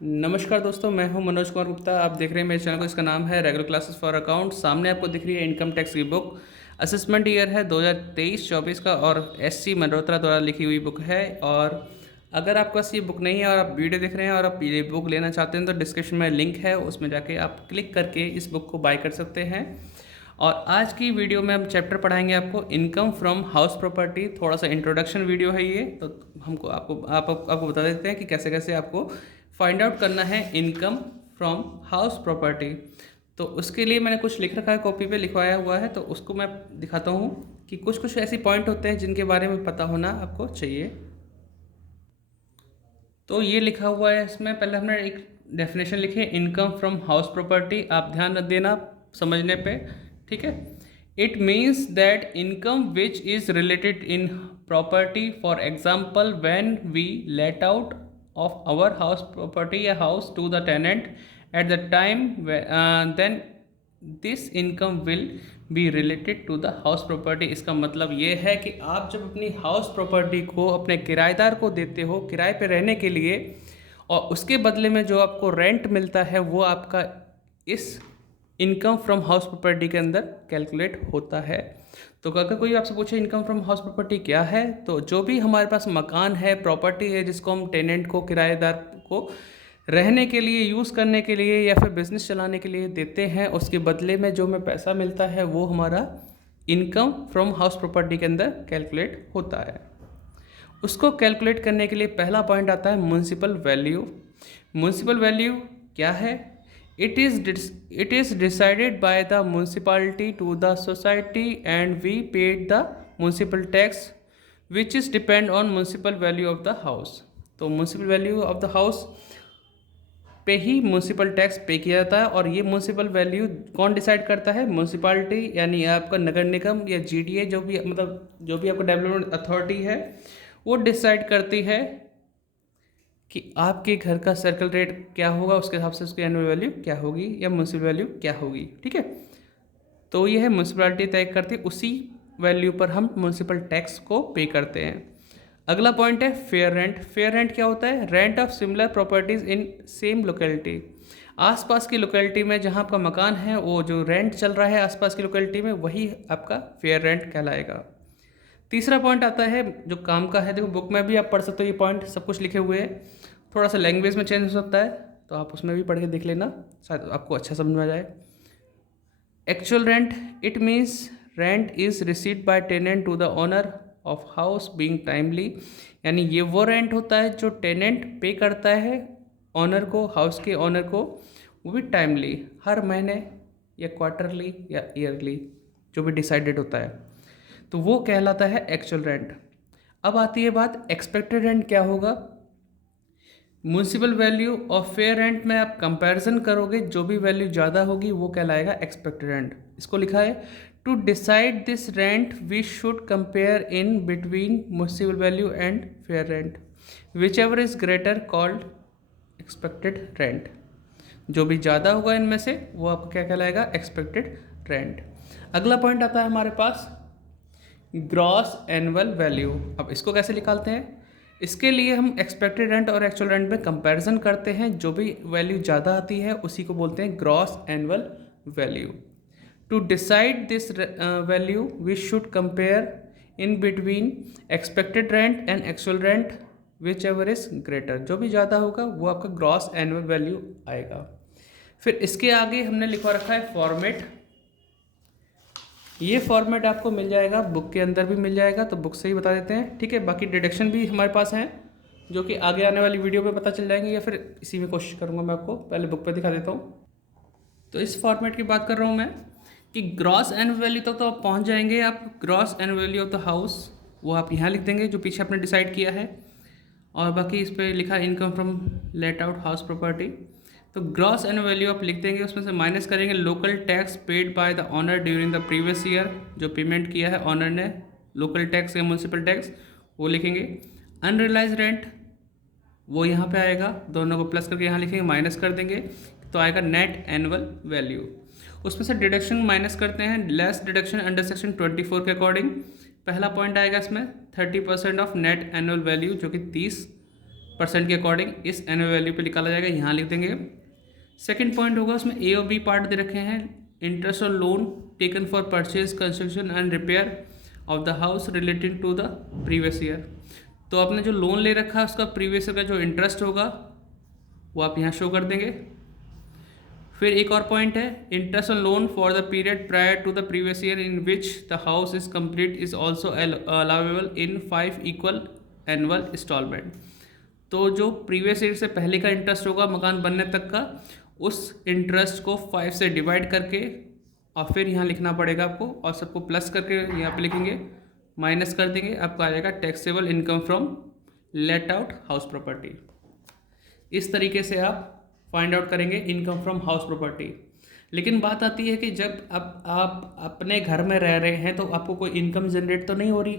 नमस्कार दोस्तों, मैं हूं मनोज कुमार गुप्ता। आप देख रहे हैं मेरे चैनल को। इसका नाम है रेगुलर क्लासेस फॉर अकाउंट। सामने आपको दिख रही है इनकम टैक्स की बुक। असेसमेंट ईयर है 2023-24 का और एससी मल्होत्रा द्वारा लिखी हुई बुक है। और अगर आपके पास ये बुक नहीं है और आप वीडियो देख रहे हैं और आप ये बुक लेना चाहते हैं तो डिस्क्रिप्शन में लिंक है, उसमें जाके आप क्लिक करके इस बुक को बाय कर सकते हैं। और आज की वीडियो में हम चैप्टर पढ़ाएंगे आपको इनकम फ्रॉम हाउस प्रॉपर्टी। थोड़ा सा इंट्रोडक्शन वीडियो है ये, तो हमको आपको बता देते हैं कि कैसे कैसे आपको फाइंड आउट करना है इनकम फ्रॉम हाउस प्रॉपर्टी। तो उसके लिए मैंने कुछ लिख रखा है, कॉपी पे लिखवाया हुआ है, तो उसको मैं दिखाता हूँ कि कुछ कुछ ऐसी पॉइंट होते हैं जिनके बारे में पता होना आपको चाहिए। तो ये लिखा हुआ है इसमें। पहले हमने एक डेफिनेशन लिखी है इनकम फ्रॉम हाउस प्रॉपर्टी। आप ध्यान रख देना समझने पे, ठीक है। It means that income which is related in property. For example, when we let out of our house property a house to the tenant at the time then this income will be related to the house property। इसका मतलब ये है कि आप जब अपनी house property को अपने किराएदार को देते हो किराए पे रहने के लिए, और उसके बदले में जो आपको रेंट मिलता है वो आपका इस इनकम फ्रॉम हाउस प्रॉपर्टी के अंदर कैलकुलेट होता है। तो अगर कोई आपसे पूछे इनकम फ्रॉम हाउस प्रॉपर्टी क्या है, तो जो भी हमारे पास मकान है, प्रॉपर्टी है, जिसको हम टेनेंट को, किराएदार को रहने के लिए, यूज़ करने के लिए या फिर बिजनेस चलाने के लिए देते हैं, उसके बदले में जो हमें पैसा मिलता है वो हमारा इनकम फ्रॉम हाउस प्रॉपर्टी के अंदर कैलकुलेट होता है। उसको कैलकुलेट करने के लिए पहला पॉइंट आता है म्युनिसिपल वैल्यू। म्युनिसिपल वैल्यू क्या है? It is decided by the municipality to the society and we paid the municipal tax which is depend on municipal value of the house। तो municipal value of the house पे ही municipal tax पे किया जाता है। और ये municipal value कौन decide करता है? म्यूनसिपालिटी, यानी आपका नगर निगम या जीडीए, जो भी मतलब जो भी आपका डेवलपमेंट अथॉरिटी है, वो डिसाइड करती है कि आपके घर का सर्कल रेट क्या होगा, उसके हिसाब से उसकी एनुअल वैल्यू क्या होगी या म्यूनसिपल वैल्यू क्या होगी, ठीक है। तो ये है म्यूनसिपैलिटी तय करती है, उसी वैल्यू पर हम म्यूनसिपल टैक्स को पे करते हैं। अगला पॉइंट है फेयर रेंट। फेयर रेंट क्या होता है? Rent of similar properties in same locality. आसपास की लोकेलिटी में जहाँ आपका मकान है, वो जो रेंट चल रहा है आसपास की लोकेलिटी में, वही आपका फेयर रेंट कहलाएगा। तीसरा पॉइंट आता है जो काम का है। देखो बुक में भी आप पढ़ सकते हो, ये पॉइंट सब कुछ लिखे हुए हैं। थोड़ा सा लैंग्वेज में चेंज हो सकता है, तो आप उसमें भी पढ़ के देख लेना, शायद आपको अच्छा समझ में आ जाए। Actual rent, it means rent is received by tenant to the owner of house being timely. यानी ये वो रेंट होता है जो टेनेंट पे करता है ऑनर को, हाउस के ऑनर को, वो भी टाइमली, हर महीने या क्वार्टरली या ईयरली, जो भी डिसाइडेड होता है, तो वो कहलाता है एक्चुअल रेंट। अब आती है बात एक्सपेक्टेड रेंट क्या होगा। म्यूनसिपल वैल्यू और फेयर रेंट में आप कंपैरिजन करोगे, जो भी वैल्यू ज़्यादा होगी वो कहलाएगा एक्सपेक्टेड रेंट। इसको लिखा है to decide this rent we should compare in between municipal value and fair rent, which ever is greater called expected rent. जो भी ज़्यादा होगा इनमें से वो आपको क्या कहलाएगा? Expected rent. अगला पॉइंट आता है हमारे पास ग्रॉस एनुअल वैल्यू। अब इसको कैसे निकालते हैं? इसके लिए हम एक्सपेक्टेड रेंट और एक्चुअल रेंट में कंपैरिजन करते हैं, जो भी वैल्यू ज़्यादा आती है उसी को बोलते हैं gross annual value. To decide this value we should compare in between expected rent and actual rent which ever is greater. जो भी ज़्यादा होगा वो आपका ग्रॉस एनुअल वैल्यू आएगा। फिर इसके आगे हमने लिखवा रखा है फॉर्मेट। ये फॉर्मेट आपको मिल जाएगा, बुक के अंदर भी मिल जाएगा, तो बुक से ही बता देते हैं, ठीक है। बाकी डिडक्शन भी हमारे पास हैं, जो कि आगे आने वाली वीडियो में पता चल जाएंगे, या फिर इसी में कोशिश करूँगा मैं आपको। पहले बुक पे दिखा देता हूँ। तो इस फॉर्मेट की बात कर रहा हूँ मैं कि ग्रॉस एनुअल वैल्यू तक तो आप पहुँच जाएंगे। आप gross annual value of the house वो आप यहाँ लिख देंगे, जो पीछे आपने डिसाइड किया है। और बाकी इस पर लिखा income from let out house property, तो ग्रॉस एनुअल वैल्यू आप लिख देंगे, उसमें से माइनस करेंगे local tax paid by the owner during the previous year. जो पेमेंट किया है ऑनर ने, लोकल टैक्स या म्यूनसिपल टैक्स, वो लिखेंगे। अनरियलाइज रेंट वो यहाँ पे आएगा, दोनों को प्लस करके यहाँ लिखेंगे, माइनस कर देंगे, तो आएगा नेट एनुअल वैल्यू। उसमें से डिडक्शन माइनस करते हैं, लेस डिडक्शन अंडर सेक्शन 24 के अकॉर्डिंग। पहला पॉइंट आएगा इसमें 30% ऑफ नेट एनुअल वैल्यू, जो कि 30 परसेंट के अकॉर्डिंग इस एनुअल वैल्यू पे निकाला जाएगा, यहाँ लिख देंगे। सेकंड पॉइंट होगा उसमें ए और बी पार्ट दे रखे हैं, इंटरेस्ट और loan taken for purchase construction and repair of the house relating to the previous year. तो आपने जो लोन ले रखा है उसका प्रीवियस ईयर का जो इंटरेस्ट होगा वो आप यहाँ शो कर देंगे। फिर एक और पॉइंट है, interest on loan for the period prior to the previous year in which the house is complete is also allowable in 5 equal annual instalment. तो जो प्रीवियस ईयर से पहले का इंटरेस्ट होगा मकान बनने तक का, उस इंटरेस्ट को 5 से डिवाइड करके और फिर यहाँ लिखना पड़ेगा आपको, और सबको प्लस करके यहाँ पे लिखेंगे, माइनस कर देंगे, आपको आ जाएगा taxable income from let out house property. इस तरीके से आप फाइंड आउट करेंगे इनकम फ्रॉम हाउस प्रॉपर्टी। लेकिन बात आती है कि जब आप अपने घर में रह रहे हैं तो आपको कोई इनकम जनरेट तो नहीं हो रही,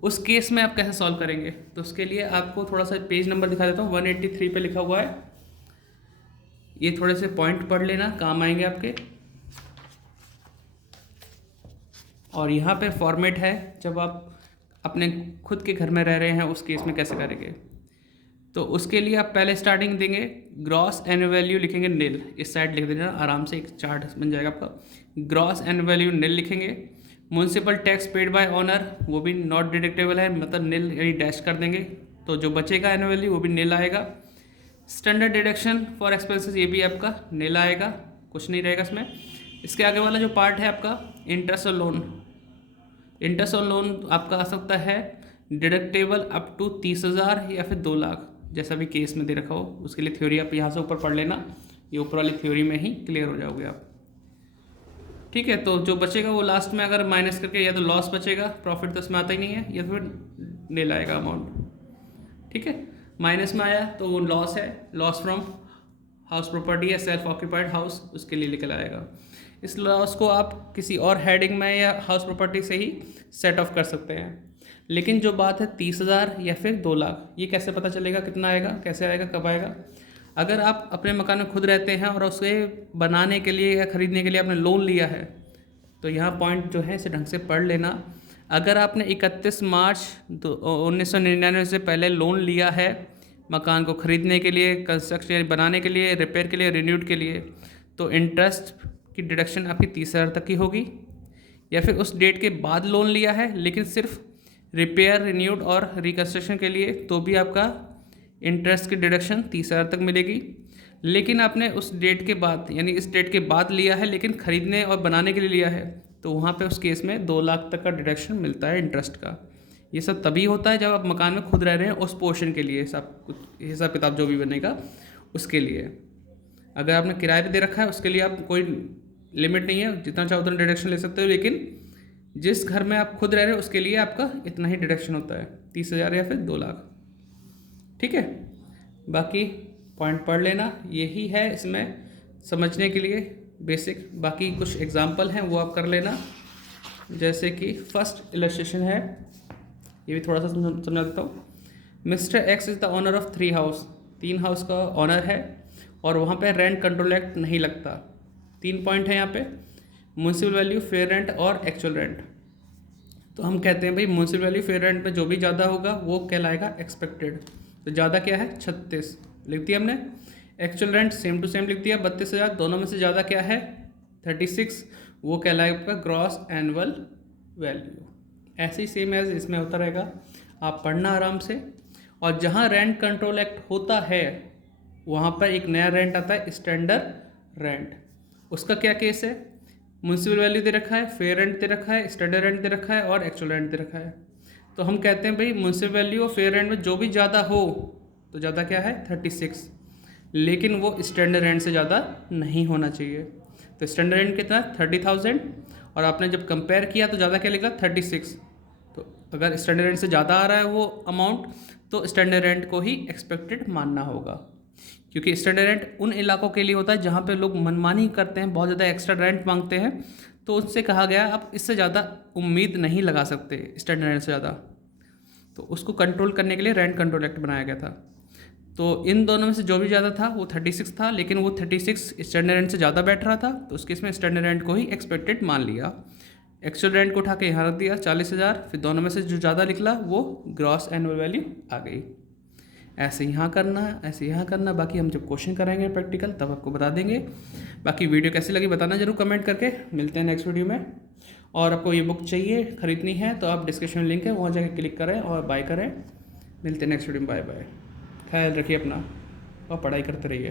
उस केस में आप कैसे सॉल्व करेंगे? तो उसके लिए आपको थोड़ा सा पेज नंबर दिखा देता हूँ, 183 पे लिखा हुआ है, ये थोड़े से पॉइंट पढ़ लेना, काम आएंगे आपके। और यहाँ पे फॉर्मेट है जब आप अपने खुद के घर में रह रहे हैं उस केस में कैसे करेंगे। तो उसके लिए आप पहले स्टार्टिंग देंगे, ग्रॉस एनुअल वैल्यू लिखेंगे निल, इस साइड लिख देना, आराम से एक चार्ट बन जाएगा आपका। ग्रॉस एनुअल वैल्यू निल लिखेंगे। Municipal tax paid bye honour वो भी नॉट डिडक्टेबल है, मतलब निल यानी डैश कर देंगे, तो जो बचेगा एनुअल वैल्यू वो भी निल आएगा। स्टैंडर्ड डिडक्शन फॉर एक्सपेंसेस ये भी आपका निल आएगा, कुछ नहीं रहेगा इसमें। इसके आगे वाला जो पार्ट है आपका इंटरेस्ट और लोन, इंटरेस्ट और लोन आपका आ सकता है डिडक्टेबल अप टू 30,000 या फिर 2 लाख, जैसा भी केस में दे रखा हो। उसके लिए थ्योरी आप यहाँ से ऊपर पढ़ लेना, ये ऊपर वाली थ्योरी में ही क्लियर हो जाओगे आप। ठीक है, तो जो बचेगा वो लास्ट में अगर माइनस करके, या तो लॉस बचेगा, प्रॉफिट तो इसमें आता ही नहीं है, या फिर निल आएगा अमाउंट। ठीक है, माइनस में आया तो वो लॉस है, लॉस फ्रॉम हाउस प्रॉपर्टी या सेल्फ ऑक्यूपाइड हाउस, उसके लिए निकल आएगा। इस लॉस को आप किसी और हेडिंग में या हाउस प्रॉपर्टी से ही सेट ऑफ कर सकते हैं। लेकिन जो बात है 30,000 या फिर 2 लाख, ये कैसे पता चलेगा कितना आएगा, कैसे आएगा, कब आएगा? अगर आप अपने मकान में खुद रहते हैं और उसे बनाने के लिए या ख़रीदने के लिए आपने लोन लिया है, तो यहाँ पॉइंट जो है इसे ढंग से पढ़ लेना। अगर आपने 31 मार्च 1999 से पहले लोन लिया है मकान को ख़रीदने के लिए, कंस्ट्रक्शन बनाने के लिए, रिपेयर के लिए, रिन्यूड के लिए, तो इंटरेस्ट की डिडक्शन आपकी 30,000 तक की होगी। या फिर उस डेट के बाद लोन लिया है लेकिन सिर्फ रिपेयर, रिन्यूड और रिकन्स्ट्रक्शन के लिए, तो भी आपका इंटरेस्ट की डिडक्शन 30,000 तक मिलेगी। लेकिन आपने उस डेट के बाद, यानी इस डेट के बाद लिया है लेकिन ख़रीदने और बनाने के लिए लिया है, तो वहाँ पे उस केस में 2 लाख तक का डिडक्शन मिलता है इंटरेस्ट का। ये सब तभी होता है जब आप मकान में खुद रह रहे हैं, उस पोर्शन के लिए हिसाब किताब जो भी बनेगा उसके लिए। अगर आपने किराए पे दे रखा है उसके लिए आप कोई लिमिट नहीं है, जितना चाहो उतना डिडक्शन ले सकते हो, लेकिन जिस घर में आप खुद रह रहे हो उसके लिए आपका इतना ही डिडक्शन होता है, 30,000 या फिर 2 लाख। ठीक है, बाकी पॉइंट पढ़ लेना, यही है इसमें समझने के लिए बेसिक। बाकी कुछ एग्जाम्पल हैं वो आप कर लेना, जैसे कि फर्स्ट इलस्ट्रेशन है, ये भी थोड़ा सा समझा देता हूँ। Mister x is the owner of 3 house, 3 house का ओनर है और वहाँ पे रेंट कंट्रोल एक्ट नहीं लगता। 3 पॉइंट है यहाँ पे, म्यूनसिपल वैल्यू, फेयर रेंट और एक्चुअल रेंट। तो हम कहते हैं भाई म्यूनसिपल वैल्यू फेयर रेंट में जो भी ज़्यादा होगा वो कहलाएगा एक्सपेक्टेड। तो ज़्यादा क्या है 36 लिख दिया हमने। Actual rent same to same लिख दिया 32,000, दोनों में से ज़्यादा क्या है 36, वो कहलाएगा आपका ग्रॉस एनुअल वैल्यू। ऐसे ही सेम एज इसमें होता रहेगा, आप पढ़ना आराम से। और जहाँ रेंट कंट्रोल एक्ट होता है वहाँ पर एक नया रेंट आता है स्टैंडर्ड रेंट। उसका क्या केस है, म्यूनसिपल वैल्यू दे रखा है, फेयर रेंट दे रखा है, स्टैंडर्ड रेंट दे रखा है और एक्चुअल रेंट दे रखा है। तो हम कहते हैं भाई म्यूनसिपल वैल्यू और फेयर रेंट में जो भी ज़्यादा हो, तो ज़्यादा क्या है 36, लेकिन वो स्टैंडर्ड रेंट से ज़्यादा नहीं होना चाहिए। तो स्टैंडर्ड रेंट कितना 30,000 और आपने जब कंपेयर किया तो ज़्यादा क्या लिखा 36। तो अगर स्टैंडर्ड रेंट से ज़्यादा आ रहा है वो अमाउंट, तो स्टैंडर्ड रेंट को ही एक्सपेक्टेड मानना होगा, क्योंकि स्टैंडर्ड रेंट उन इलाकों के लिए होता है जहाँ पे लोग मनमानी करते हैं, बहुत ज़्यादा एक्स्ट्रा रेंट मांगते हैं। तो उससे कहा गया आप इससे ज़्यादा उम्मीद नहीं लगा सकते स्टैंडर्ड रेंट से ज़्यादा, तो उसको कंट्रोल करने के लिए रेंट कंट्रोल एक्ट बनाया गया था। तो इन दोनों में से जो भी ज़्यादा था वो 36 था, लेकिन वो 36 स्टैंडर्ड रेंट से ज़्यादा बैठ रहा था, तो उसके इसमें स्टैंडर्ड रेंट को ही एक्सपेक्टेड मान लिया। एक्चुअल रेंट को उठा के यहाँ रख दिया 40,000, फिर दोनों में से जो ज़्यादा निकला वो ग्रॉस एनुअल वैल्यू आ गई। ऐसे यहाँ करना है, ऐसे यहाँ करना है। बाकी हम जब क्वेश्चन कराएंगे प्रैक्टिकल तब आपको बता देंगे। बाकी वीडियो कैसी लगी बताना जरूर कमेंट करके। मिलते हैं नेक्स्ट वीडियो में। और आपको ये बुक चाहिए, ख़रीदनी है तो आप डिस्क्रिप्शन लिंक है वहाँ जाकर क्लिक करें और बाय करें। मिलते हैं नेक्स्ट वीडियो में। Bye bye. ख्याल रखिए अपना और पढ़ाई करते रहिए।